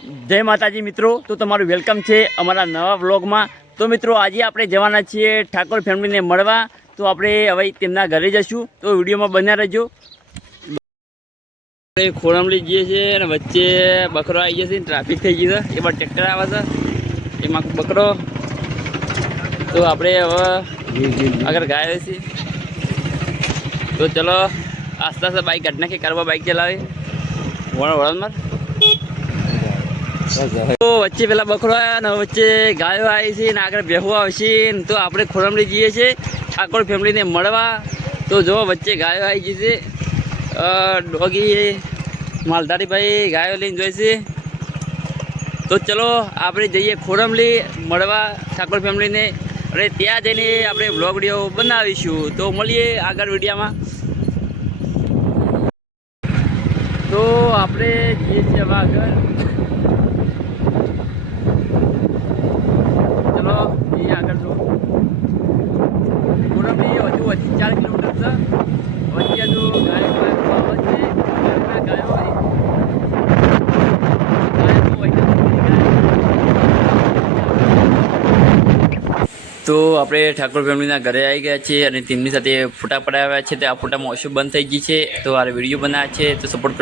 જય માતાજી મિત્રો, તો તમારું વેલકમ છે અમારા નવા વ્લોગમાં। તો મિત્રો આજે આપણે જવાના છીએ ઠાકોર ફેમિલીને મળવા। તો આપણે હવે તેમના ઘરે જઈશું, તો વિડીયોમાં બન્યા રહેજો। ખોરમલી જઈએ છીએ અને વચ્ચે બકરો આવી જશે, ટ્રાફિક થઈ ગઈ છે, એમાં ટ્રેક્ટર આવે છે, એમાં બકરો। તો આપણે હવે આગળ ગાય છે, તો ચલો આસ્તે આસ્તે બાઇક કાઢ નાખીએ, કરવા બાઇક ચલાવે વળણમાં। તો વચ્ચે પેલા બકરો આવ્યા ને વચ્ચે ગાયો આવી છે ને આગળ ભેહું આવશે, તો આપણે ખોરમલી જઈએ છીએ ઠાકોર ફેમિલીને મળવા। તો જો વચ્ચે ગાયો આવી ગઈ છે, ડોગી માલધારી ભાઈ ગાયો લઈને જોઈ છે। તો ચલો આપણે જઈએ ખોરમલી મળવા ઠાકોર ફેમિલીને, અને ત્યાં જઈને આપણે વ્લોગ વિડીયો બનાવીશું। તો મળીએ આગળ વિડીયોમાં। તો આપણે જઈએ છીએ હવે આગળ, ચલો જઈએ આગળ। તો ખોરમલી હજુ 4 કિલોમીટર છે, વચ્ચે હજુ ગાયો તો આપણે ઠાકોર ફેમિલીના ઘરે આવી ગયા છીએ અને તેમની સાથે ફોટા પડાવ્યા છે। તો આ ફોટામાં ઓછું બંધ થઈ ગઈ છે, તો આ વિડીયો બનાવ્યા છે, તો સપોર્ટ